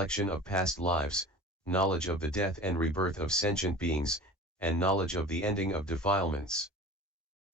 recollection of past lives, knowledge of the death and rebirth of sentient beings, and knowledge of the ending of defilements.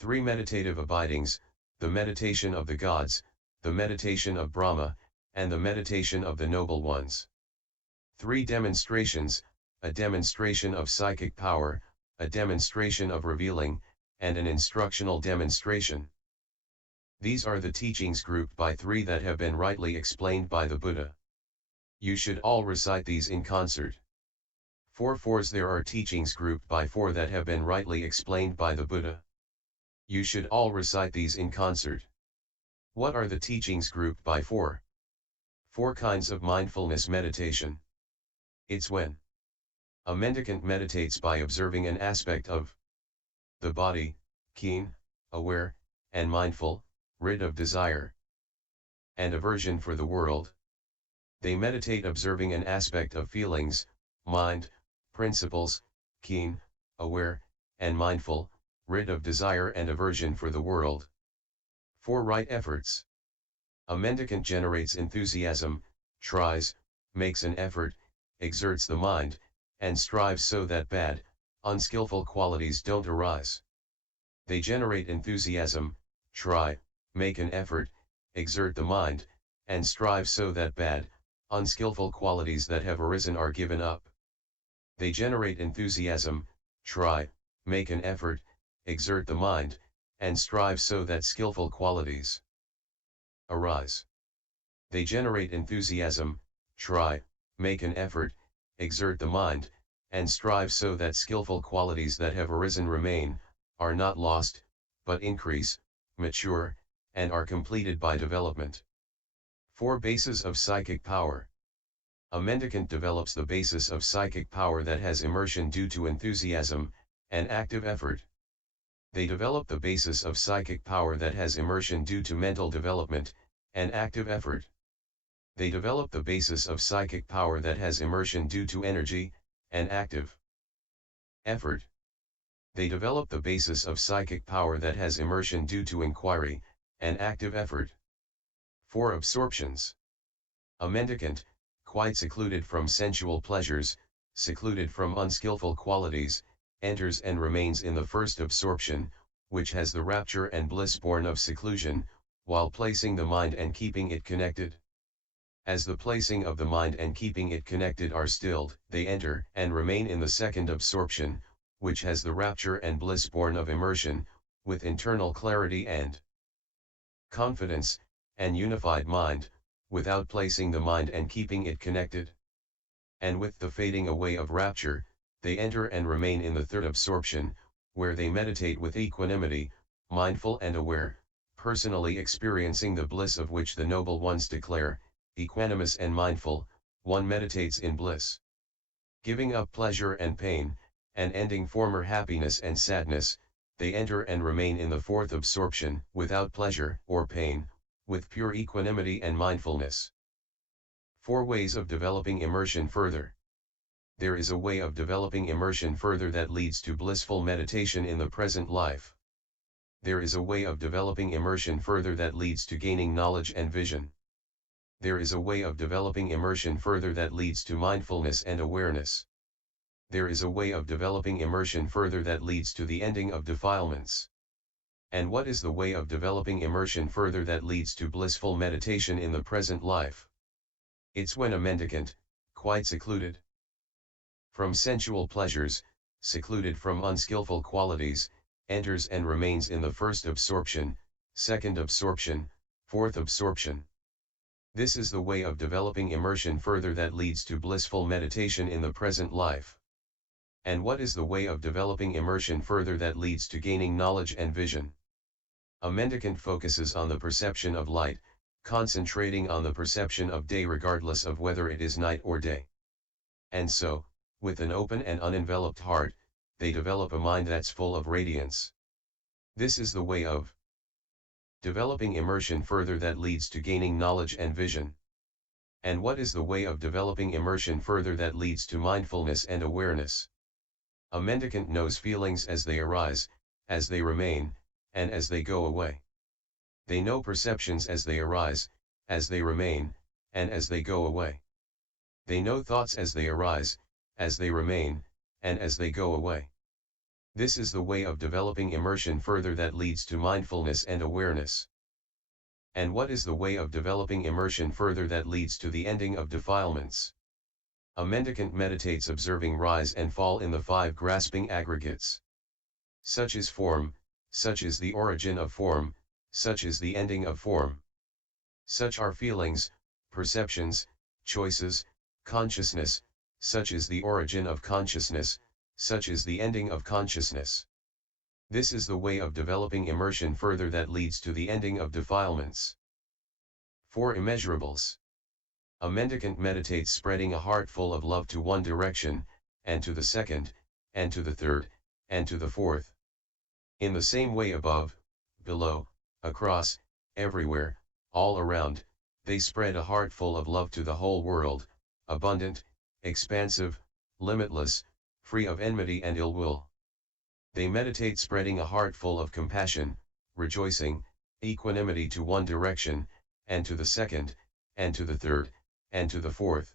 3 meditative abidings, the meditation of the gods, the meditation of Brahma, and the meditation of the noble ones. 3 demonstrations, a demonstration of psychic power, a demonstration of revealing, and an instructional demonstration. These are the teachings grouped by 3 that have been rightly explained by the Buddha. You should all recite these in concert. 4 fours there are teachings grouped by 4 that have been rightly explained by the Buddha. You should all recite these in concert. What are the teachings grouped by 4? 4 kinds of mindfulness meditation. It's when a mendicant meditates by observing an aspect of the body, keen, aware, and mindful, rid of desire and aversion for the world. They meditate observing an aspect of feelings, mind, principles, keen, aware, and mindful, rid of desire and aversion for the world. 4 right efforts. A mendicant generates enthusiasm, tries, makes an effort, exerts the mind, and strives so that bad, unskillful qualities don't arise. They generate enthusiasm, try, make an effort, exert the mind, and strive so that bad, unskillful qualities that have arisen are given up. They generate enthusiasm, try, make an effort, exert the mind, and strive so that skillful qualities arise. They generate enthusiasm, try, make an effort, exert the mind, and strive so that skillful qualities that have arisen remain, are not lost, but increase, mature, and are completed by development. 4 bases of psychic power. A mendicant develops the basis of psychic power that has immersion due to enthusiasm and active effort. They develop the basis of psychic power that has immersion due to mental development and active effort. They develop the basis of psychic power that has immersion due to energy and active effort. They develop the basis of psychic power that has immersion due to inquiry and active effort. 4 absorptions. A mendicant, quite secluded from sensual pleasures, secluded from unskillful qualities, enters and remains in the first absorption, which has the rapture and bliss born of seclusion, while placing the mind and keeping it connected. As the placing of the mind and keeping it connected are stilled, they enter and remain in the second absorption, which has the rapture and bliss born of immersion, with internal clarity and confidence, and unified mind, without placing the mind and keeping it connected. And with the fading away of rapture, they enter and remain in the third absorption, where they meditate with equanimity, mindful and aware, personally experiencing the bliss of which the noble ones declare. Equanimous and mindful, one meditates in bliss, giving up pleasure and pain, and ending former happiness and sadness. They enter and remain in the fourth absorption, without pleasure or pain, with pure equanimity and mindfulness. 4 ways of developing immersion further. There is a way of developing immersion further that leads to blissful meditation in the present life. There is a way of developing immersion further that leads to gaining knowledge and vision. There is a way of developing immersion further that leads to mindfulness and awareness. There is a way of developing immersion further that leads to the ending of defilements. And what is the way of developing immersion further that leads to blissful meditation in the present life? It's when a mendicant, quite secluded from sensual pleasures, secluded from unskillful qualities, enters and remains in the first absorption, second absorption, fourth absorption. This is the way of developing immersion further that leads to blissful meditation in the present life. And what is the way of developing immersion further that leads to gaining knowledge and vision? A mendicant focuses on the perception of light, concentrating on the perception of day regardless of whether it is night or day. And so, with an open and unenveloped heart, they develop a mind that's full of radiance. This is the way of developing immersion further that leads to gaining knowledge and vision. And what is the way of developing immersion further that leads to mindfulness and awareness? A mendicant knows feelings as they arise, as they remain, and as they go away. They know perceptions as they arise, as they remain, and as they go away. They know thoughts as they arise, as they remain, and as they go away. This is the way of developing immersion further that leads to mindfulness and awareness. And what is the way of developing immersion further that leads to the ending of defilements? A mendicant meditates observing rise and fall in the 5 grasping aggregates. Such is form, such is the origin of form, such is the ending of form. Such are feelings, perceptions, choices, consciousness, such is the origin of consciousness, such is the ending of consciousness. This is the way of developing immersion further that leads to the ending of defilements. 4 immeasurables. A mendicant meditates spreading a heart full of love to one direction, and to the second, and to the third, and to the fourth. In the same way above, below, across, everywhere, all around, they spread a heart full of love to the whole world, abundant, expansive, limitless, free of enmity and ill will. They meditate spreading a heart full of compassion, rejoicing, equanimity to one direction, and to the second, and to the third, and to the fourth.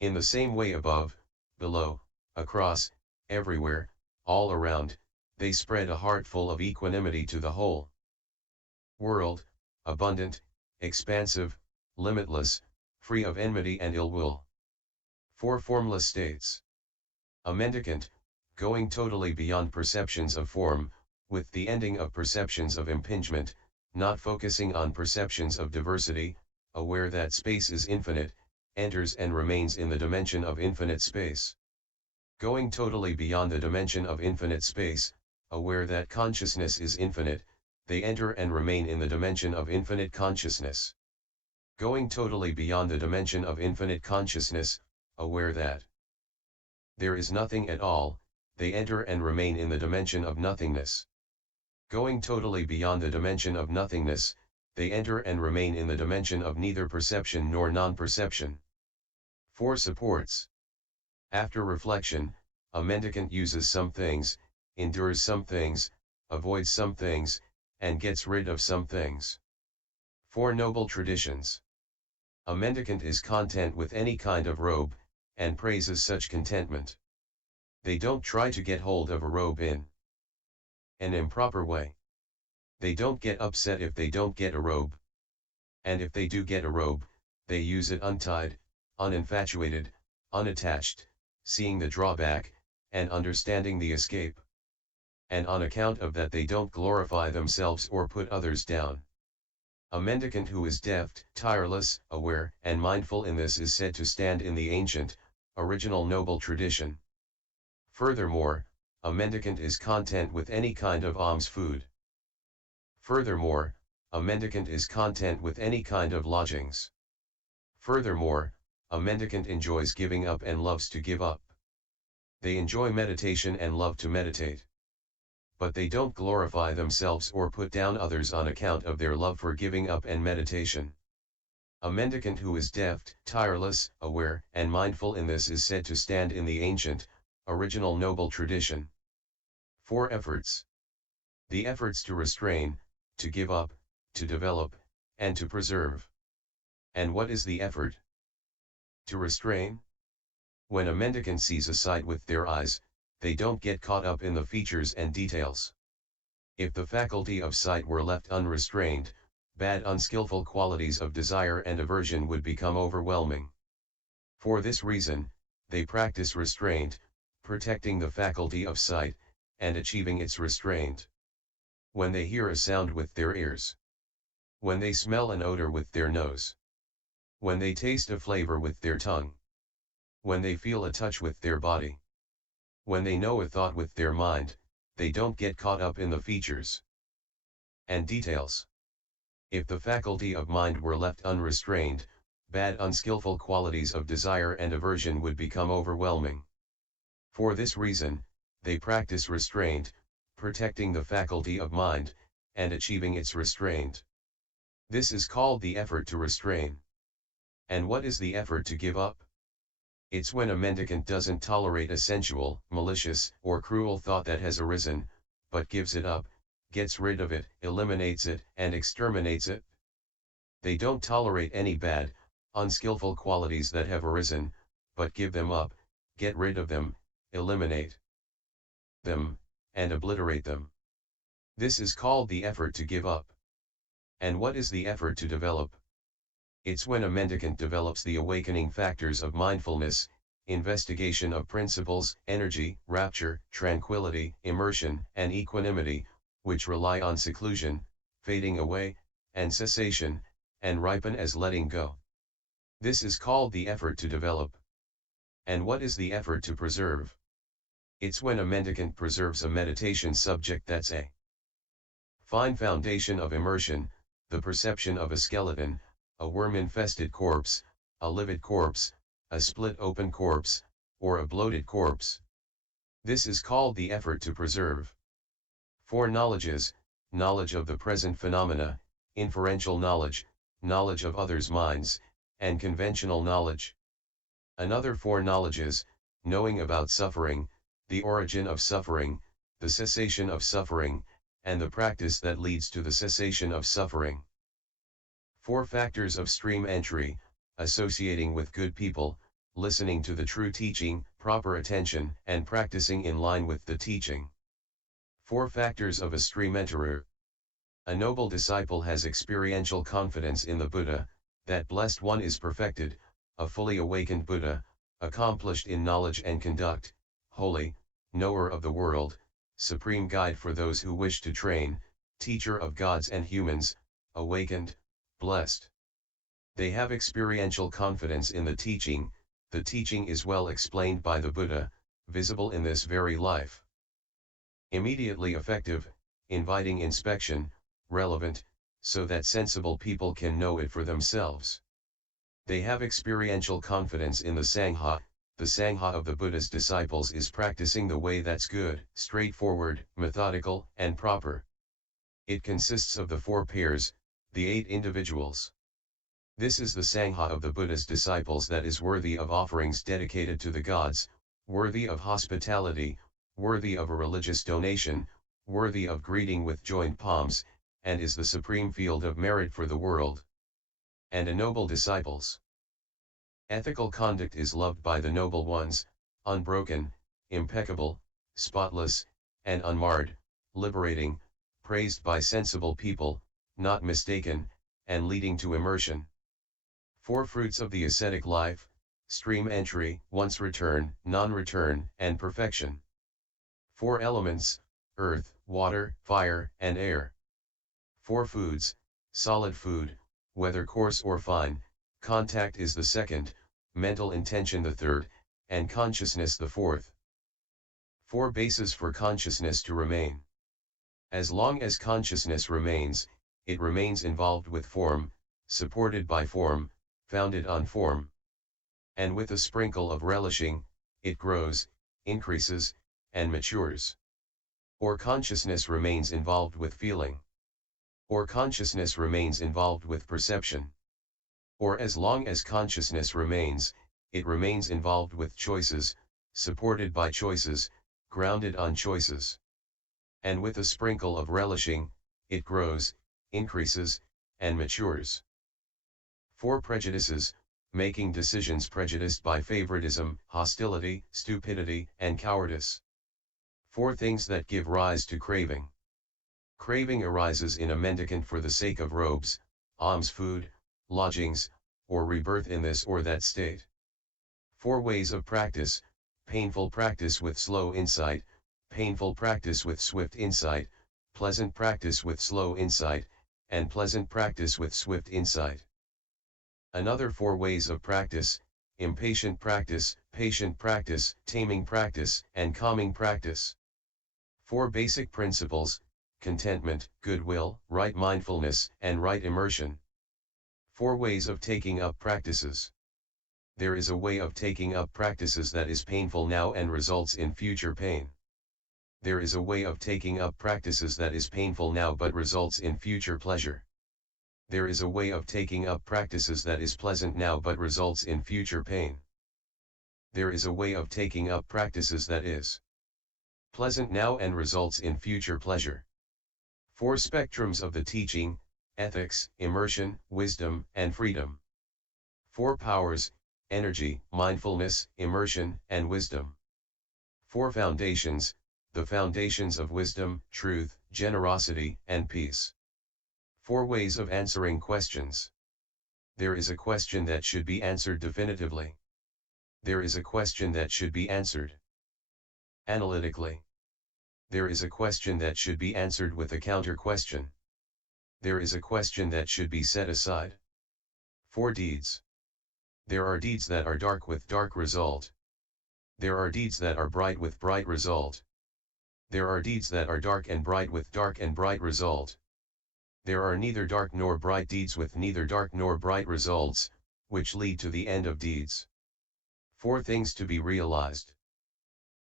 In the same way above, below, across, everywhere, all around, they spread a heart full of equanimity to the whole world, abundant, expansive, limitless, free of enmity and ill will. 4 formless states. A mendicant, going totally beyond perceptions of form, with the ending of perceptions of impingement, not focusing on perceptions of diversity, aware that space is infinite, enters and remains in the dimension of infinite space. Going totally beyond the dimension of infinite space, aware that consciousness is infinite, they enter and remain in the dimension of infinite consciousness. Going totally beyond the dimension of infinite consciousness, aware that there is nothing at all, they enter and remain in the dimension of nothingness. Going totally beyond the dimension of nothingness, they enter and remain in the dimension of neither perception nor non-perception. 4 supports. After reflection, a mendicant uses some things, endures some things, avoids some things, and gets rid of some things. 4 noble traditions. A mendicant is content with any kind of robe, and praises such contentment. They don't try to get hold of a robe in an improper way. They don't get upset if they don't get a robe. And if they do get a robe, they use it untied, uninfatuated, unattached, seeing the drawback, and understanding the escape. And on account of that they don't glorify themselves or put others down. A mendicant who is deft, tireless, aware, and mindful in this is said to stand in the ancient, original noble tradition. Furthermore, a mendicant is content with any kind of alms food. Furthermore, a mendicant is content with any kind of lodgings. Furthermore, a mendicant enjoys giving up and loves to give up. They enjoy meditation and love to meditate. But they don't glorify themselves or put down others on account of their love for giving up and meditation. A mendicant who is deft, tireless, aware, and mindful in this is said to stand in the ancient, original noble tradition. 4 efforts. The efforts to restrain, to give up, to develop, and to preserve. And what is the effort? To restrain? When a mendicant sees a sight with their eyes, they don't get caught up in the features and details. If the faculty of sight were left unrestrained, bad unskillful qualities of desire and aversion would become overwhelming. For this reason, they practice restraint, protecting the faculty of sight, and achieving its restraint. When they hear a sound with their ears. When they smell an odor with their nose. When they taste a flavor with their tongue. When they feel a touch with their body. When they know a thought with their mind, they don't get caught up in the features and details. If the faculty of mind were left unrestrained, bad unskillful qualities of desire and aversion would become overwhelming. For this reason, they practice restraint, protecting the faculty of mind, and achieving its restraint. This is called the effort to restrain. And what is the effort to give up? It's when a mendicant doesn't tolerate a sensual, malicious, or cruel thought that has arisen, but gives it up, gets rid of it, eliminates it, and exterminates it. They don't tolerate any bad, unskillful qualities that have arisen, but give them up, get rid of them, eliminate them, and obliterate them. This is called the effort to give up. And what is the effort to develop? It's when a mendicant develops the awakening factors of mindfulness, investigation of principles, energy, rapture, tranquility, immersion, and equanimity, which rely on seclusion, fading away, and cessation, and ripen as letting go. This is called the effort to develop. And what is the effort to preserve? It's when a mendicant preserves a meditation subject that's a fine foundation of immersion, the perception of a skeleton, a worm-infested corpse, a livid corpse, a split-open corpse, or a bloated corpse. This is called the effort to preserve. Four knowledges: knowledge of the present phenomena, inferential knowledge, knowledge of others' minds, and conventional knowledge. Another four knowledges: knowing about suffering, the origin of suffering, the cessation of suffering, and the practice that leads to the cessation of suffering. Four factors of stream entry: associating with good people, listening to the true teaching, proper attention, and practicing in line with the teaching. Four factors of a stream enterer. A noble disciple has experiential confidence in the Buddha, that blessed one is perfected, a fully awakened Buddha, accomplished in knowledge and conduct, holy, knower of the world, supreme guide for those who wish to train, teacher of gods and humans, awakened, blessed. They have experiential confidence in the teaching is well explained by the Buddha, visible in this very life. Immediately effective, inviting inspection, relevant, so that sensible people can know it for themselves. They have experiential confidence in the Sangha of the Buddha's disciples is practicing the way that's good, straightforward, methodical, and proper. It consists of the four pairs, the 8 individuals. This is the Sangha of the Buddha's disciples that is worthy of offerings dedicated to the gods, worthy of hospitality, worthy of a religious donation, worthy of greeting with joined palms, and is the supreme field of merit for the world. And a noble disciples. Ethical conduct is loved by the noble ones, unbroken, impeccable, spotless, and unmarred, liberating, praised by sensible people, not mistaken, and leading to immersion. Four fruits of the ascetic life: stream entry, once return, non-return, and perfection. Four elements: earth, water, fire, and air. Four foods: solid food, whether coarse or fine, contact is the second, mental intention the third, and consciousness the fourth. Four bases for consciousness to remain. As long as consciousness remains, it remains involved with form, supported by form, founded on form. And with a sprinkle of relishing, it grows, increases, and matures. Or consciousness remains involved with feeling. Or consciousness remains involved with perception. Or as long as consciousness remains, it remains involved with choices, supported by choices, grounded on choices. And with a sprinkle of relishing, it grows, increases, and matures. Four prejudices: making decisions prejudiced by favoritism, hostility, stupidity, and cowardice. Four things that give rise to craving. Craving arises in a mendicant for the sake of robes, alms, food, lodgings, or rebirth in this or that state. Four ways of practice: painful practice with slow insight, painful practice with swift insight, pleasant practice with slow insight, and pleasant practice with swift insight. Another four ways of practice: impatient practice, patient practice, taming practice, and calming practice. Four basic principles: contentment, goodwill, right mindfulness, and right immersion. Four ways of taking up practices. There is a way of taking up practices that is painful now and results in future pain. There is a way of taking up practices that is painful now but results in future pleasure. There is a way of taking up practices that is pleasant now but results in future pain. There is a way of taking up practices that is pleasant now and results in future pleasure. Four spectrums of the teaching: ethics, immersion, wisdom, and freedom. 4 powers, energy, mindfulness, immersion, and wisdom. 4 foundations, the foundations of wisdom, truth, generosity, and peace. 4 ways of answering questions. There is a question that should be answered definitively. There is a question that should be answered analytically. There is a question that should be answered with a counter-question. There is a question that should be set aside. 4 deeds. There are deeds that are dark with dark result. There are deeds that are bright with bright result. There are deeds that are dark and bright with dark and bright result. There are neither dark nor bright deeds with neither dark nor bright results, which lead to the end of deeds. 4 things to be realized.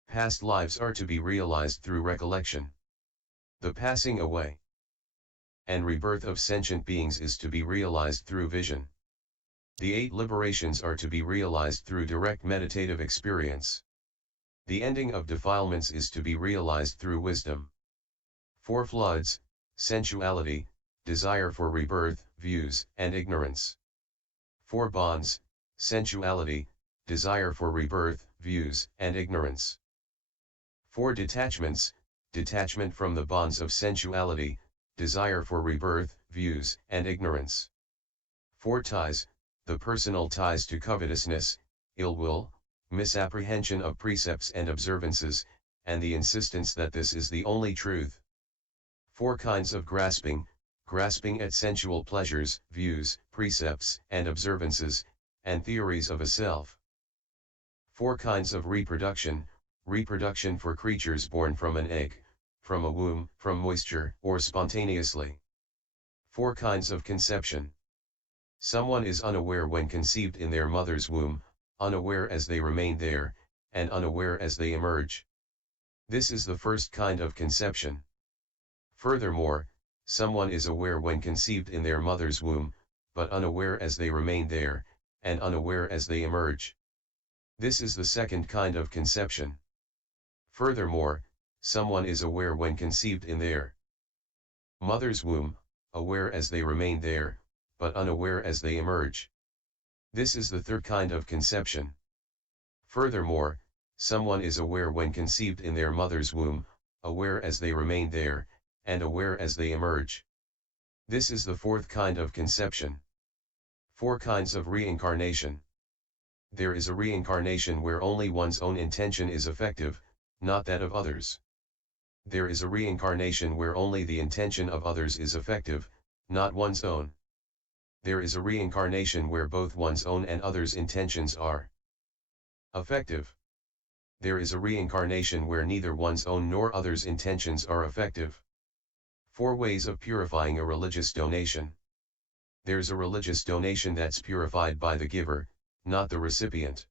Past lives are to be realized through recollection. The passing away and rebirth of sentient beings is to be realized through vision. The 8 liberations are to be realized through direct meditative experience. The ending of defilements is to be realized through wisdom. 4 floods, sensuality, desire for rebirth, views, and ignorance. 4 bonds, sensuality, desire for rebirth, views, and ignorance. 4 detachments, detachment from the bonds of sensuality, desire for rebirth, views, and ignorance. 4 ties, the personal ties to covetousness, ill will, misapprehension of precepts and observances, and the insistence that this is the only truth. 4 kinds of grasping, grasping at sensual pleasures, views, precepts, and observances, and theories of a self. 4 kinds of reproduction, reproduction for creatures born from an egg, from a womb, from moisture, or spontaneously. 4 kinds of conception. Someone is unaware when conceived in their mother's womb, unaware as they remain there, and unaware as they emerge. This is the first kind of conception. Furthermore, someone is aware when conceived in their mother's womb, but unaware as they remain there, and unaware as they emerge. This is the second kind of conception. Furthermore, someone is aware when conceived in their mother's womb, aware as they remain there, but unaware as they emerge. This is the third kind of conception. Furthermore, someone is aware when conceived in their mother's womb, aware as they remain there, and aware as they emerge. This is the fourth kind of conception. 4 kinds of reincarnation. There is a reincarnation where only one's own intention is effective, not that of others. There is a reincarnation where only the intention of others is effective, not one's own. There is a reincarnation where both one's own and others' intentions are effective. There is a reincarnation where neither one's own nor others' intentions are effective. 4 ways of purifying a religious donation. There's a religious donation that's purified by the giver, not the recipient.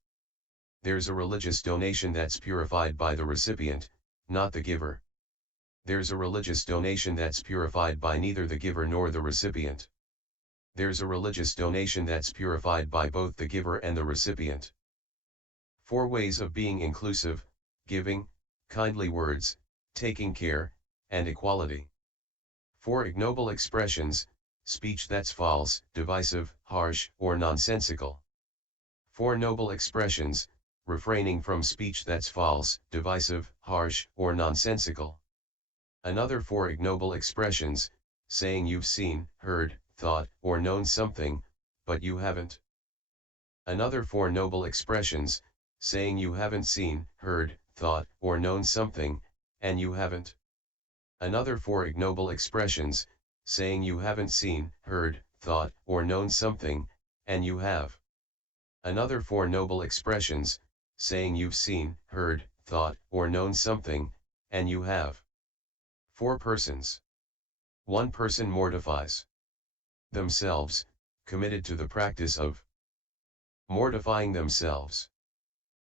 There's a religious donation that's purified by the recipient, not the giver. There's a religious donation that's purified by neither the giver nor the recipient. There's a religious donation that's purified by both the giver and the recipient. 4 ways of being inclusive, giving, kindly words, taking care, and equality. 4 ignoble expressions, speech that's false, divisive, harsh, or nonsensical. 4 noble expressions, refraining from speech that's false, divisive, harsh, or nonsensical. Another 4 ignoble expressions, saying you've seen, heard, thought, or known something, but you haven't. Another 4 noble expressions, saying you haven't seen, heard, thought, or known something, and you haven't. Another 4 ignoble expressions, saying you haven't seen, heard, thought, or known something, and you have. Another 4 noble expressions, saying you've seen, heard, thought, or known something, and you have. 4 persons. 1 person mortifies themselves, committed to the practice of mortifying themselves.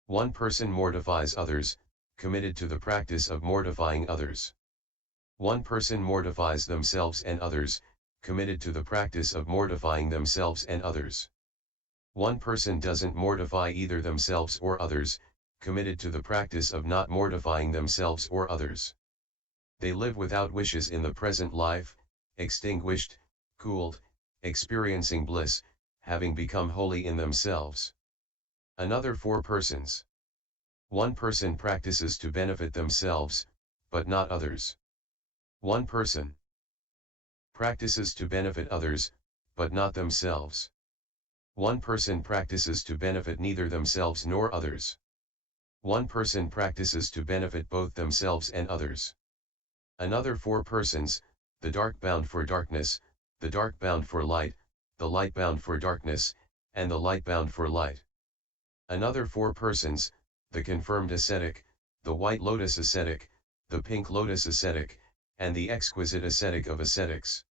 1 person mortifies others, committed to the practice of mortifying others. 1 person mortifies themselves and others, committed to the practice of mortifying themselves and others. 1 person doesn't mortify either themselves or others, committed to the practice of not mortifying themselves or others. They live without wishes in the present life, extinguished, cooled, experiencing bliss, having become holy in themselves. Another 4 persons. One person practices to benefit themselves, but not others. One person practices to benefit others, but not themselves. One person practices to benefit neither themselves nor others. One person practices to benefit both themselves and others. Another 4 persons, the dark bound for darkness, the dark bound for light, the light bound for darkness, and the light bound for light. Another 4 persons, the confirmed ascetic, the white lotus ascetic, the pink lotus ascetic, and the exquisite ascetic of ascetics.